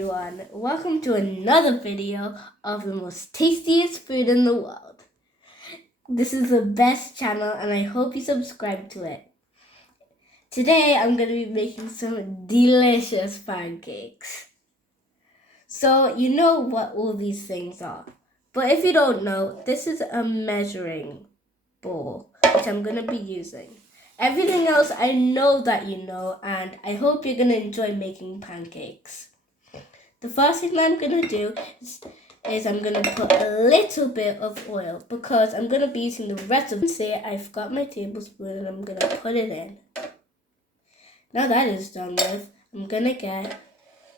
Everyone, welcome to another video of the most tastiest food in the world. This is the best channel and I hope you subscribe to it. Today I'm going to be making some delicious pancakes. So you know what all these things are. But if you don't know, this is a measuring bowl which I'm going to be using. Everything else I know that you know, and I hope you're going to enjoy making pancakes. The first thing that I'm going to do is I'm going to put a little bit of oil because I'm going to be using the rest of it. See, I've got my tablespoon and I'm going to put it in. Now that is done with, I'm going to get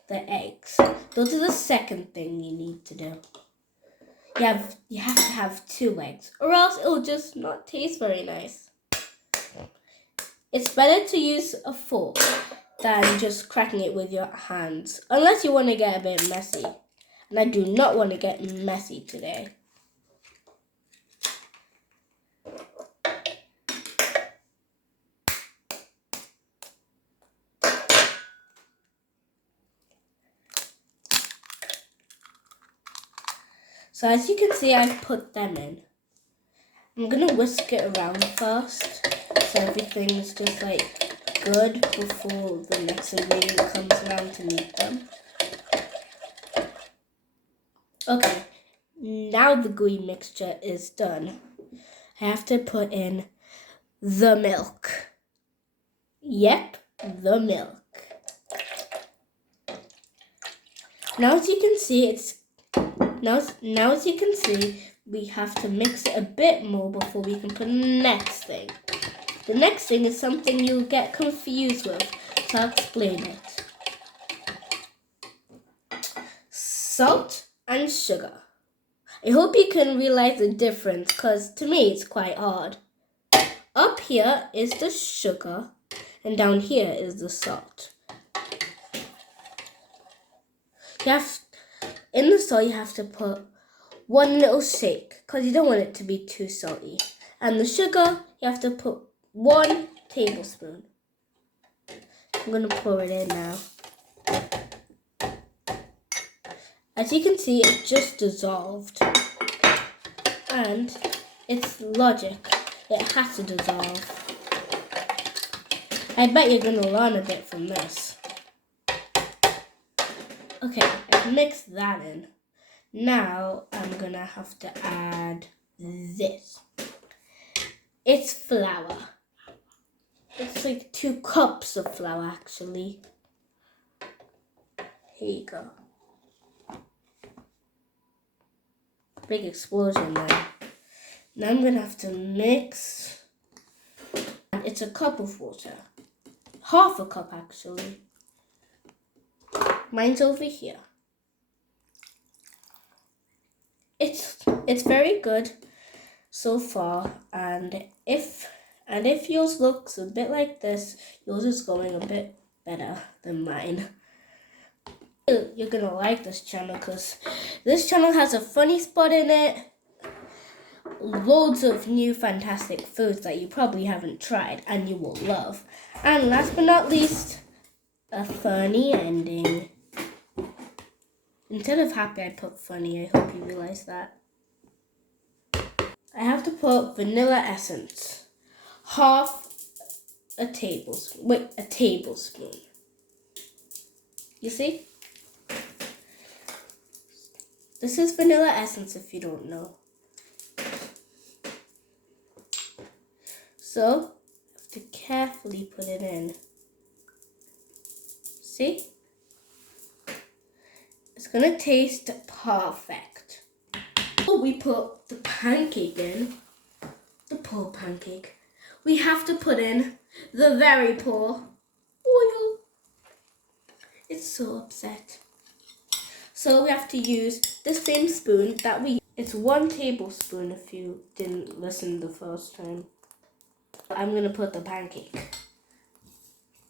the eggs. Those are the second thing you need to do. You have to have 2 eggs or else it'll just not taste very nice. It's better to use a fork than just cracking it with your hands, unless you want to get a bit messy. And I do not want to get messy today. So as you can see, I've put them in. I'm going to whisk it around first, so everything is just like good before the next ingredient comes around to meet them. Okay, now the gooey mixture is done. I have to put in the milk. Yep, the milk. Now as you can see, we have to mix it a bit more before we can put in the next thing. The next thing is something you'll get confused with, so I'll explain it. Salt and sugar. I hope you can realize the difference because to me it's quite hard. Up here is the sugar and down here is the salt. In the salt you have to put 1 little shake because you don't want it to be too salty. And the sugar you have to put 1 tablespoon. I'm going to pour it in now. As you can see, it just dissolved. And it's logic. It has to dissolve. I bet you're going to learn a bit from this. Okay, I've mixed that in. Now I'm going to have to add this. It's flour. It's like 2 cups of flour actually. Here you go. Big explosion there. Now I'm going to have to mix. It's a cup of water. Half a cup actually. Mine's over here. It's very good so far, and if yours looks a bit like this, yours is going a bit better than mine. You're gonna like this channel because this channel has a funny spot in it, loads of new fantastic foods that you probably haven't tried and you will love, and last but not least, a funny ending. Instead of happy, I put funny. I hope you realize that. I have to put vanilla essence. Half a tablespoon. Wait, a tablespoon. You see? This is vanilla essence if you don't know. So, I have to carefully put it in. See? It's gonna taste perfect. We put the pancake in, the poor pancake. We have to put in the very poor oil. It's so upset. So we have to use the same spoon that we. It's 1 tablespoon if you didn't listen the first time. I'm gonna put the pancake.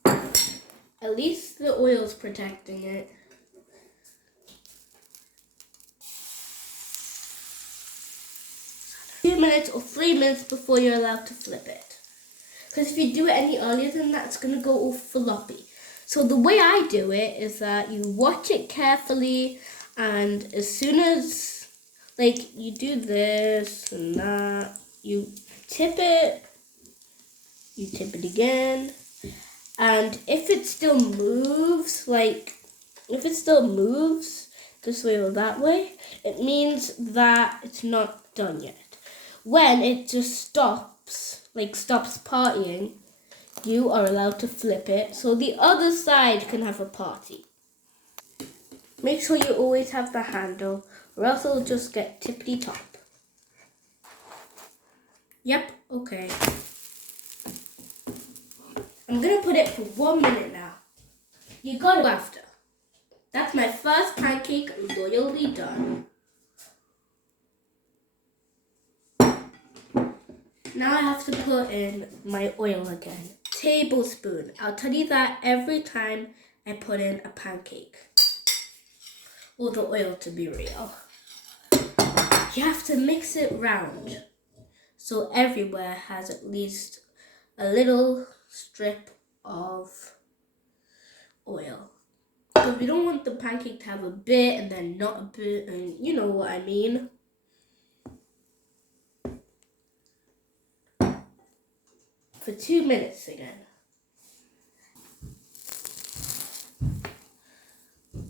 At least the oil's protecting it. Minutes or 3 minutes before you're allowed to flip it. Because if you do it any earlier than that, it's going to go all floppy. So the way I do it is that you watch it carefully, and as soon as you do this and that, you tip it again, and if it still moves, this way or that way, it means that it's not done yet. When it just stops partying, you are allowed to flip it so the other side can have a party. Make sure you always have the handle, or else it'll just get tippity top. Yep, okay. I'm gonna put it for 1 minute now. You got it after. That's my first pancake loyally done. Now I have to put in my oil again. Tablespoon. I'll tell you that every time I put in a pancake. Or the oil, to be real. You have to mix it round so everywhere has at least a little strip of oil. Because we don't want the pancake to have a bit and then not a bit, and you know what I mean. For 2 minutes again.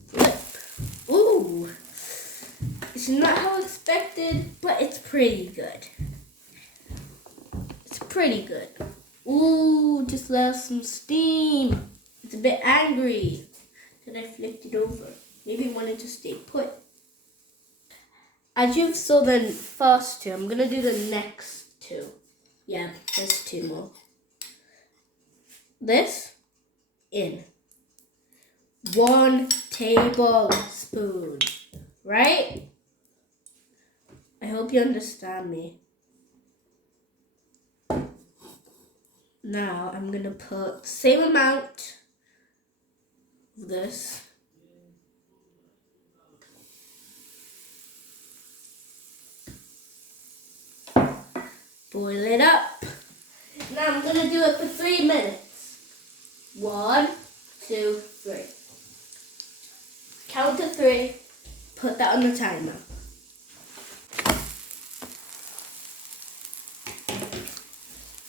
Flip. Ooh. It's not how expected, but it's pretty good. It's pretty good. Ooh, just let some steam. It's a bit angry. Then I flipped it over. Maybe it wanted to stay put. As you've saw the first two, I'm gonna do the next two. Yeah, there's 2 more. This in 1 tablespoon, right? I hope you understand me. Now I'm gonna put the same amount of this. Boil it up. Now I'm gonna do it for 3 minutes. 1, 2, 3. Count to 3. Put that on the timer.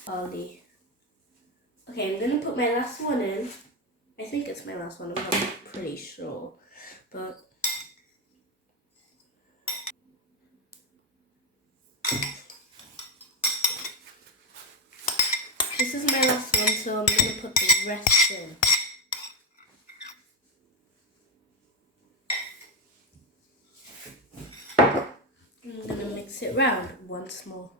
Ollie. Okay, I'm gonna put my last one in. I think it's my last one. I'm not pretty sure, but this is my last one, so I'm gonna put the rest in. I'm gonna mix it round once more.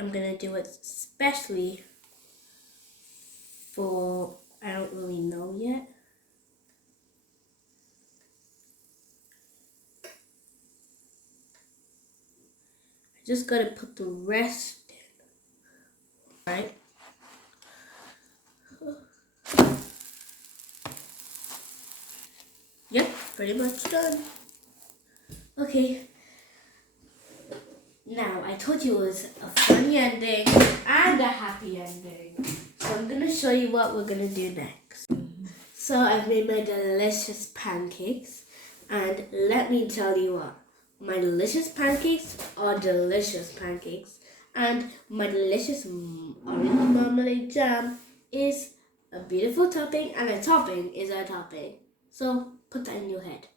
I'm gonna do it especially for, I don't really know yet. I just gotta put the rest in, right? Yep, pretty much done. Okay. Now, I told you it was a funny ending and a happy ending. So I'm going to show you what we're going to do next. So I've made my delicious pancakes. And let me tell you what. My delicious pancakes are delicious pancakes. And my delicious orange marmalade jam is a beautiful topping. And a topping is a topping. So put that in your head.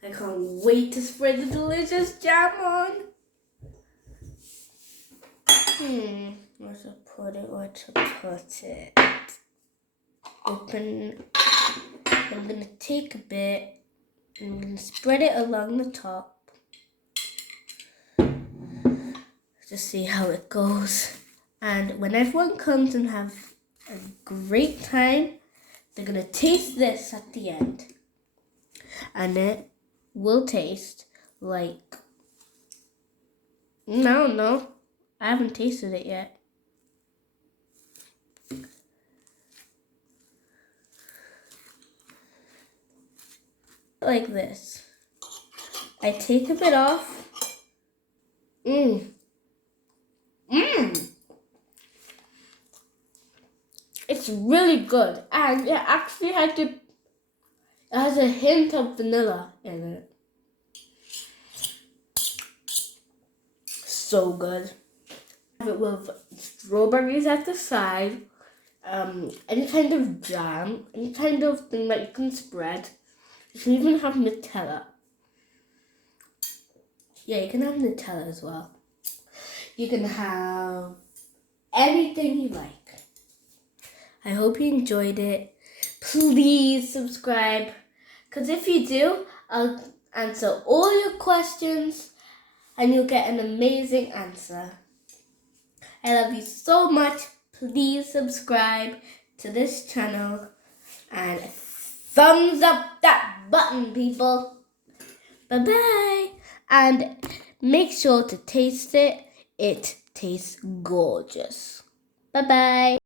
I can't wait to spread the delicious jam on. Where to put it? Open. I'm going to take a bit and I'm going to spread it along the top. Just see how it goes. And when everyone comes and have a great time, they're going to taste this at the end. And it will taste like, no, I haven't tasted it yet. Like this. I take a bit off Mmm. Mmm. It's really good, and it actually it has a hint of vanilla in it. So good. Have it with strawberries at the side, any kind of jam, any kind of thing that you can spread. You can even have Nutella. Yeah, you can have Nutella as well. You can have anything you like. I hope you enjoyed it. Please subscribe, because if you do, I'll answer all your questions and you'll get an amazing answer. I love you so much. Please subscribe to this channel and thumbs up that button, people. Bye-bye. And make sure to taste it. It tastes gorgeous. Bye-bye.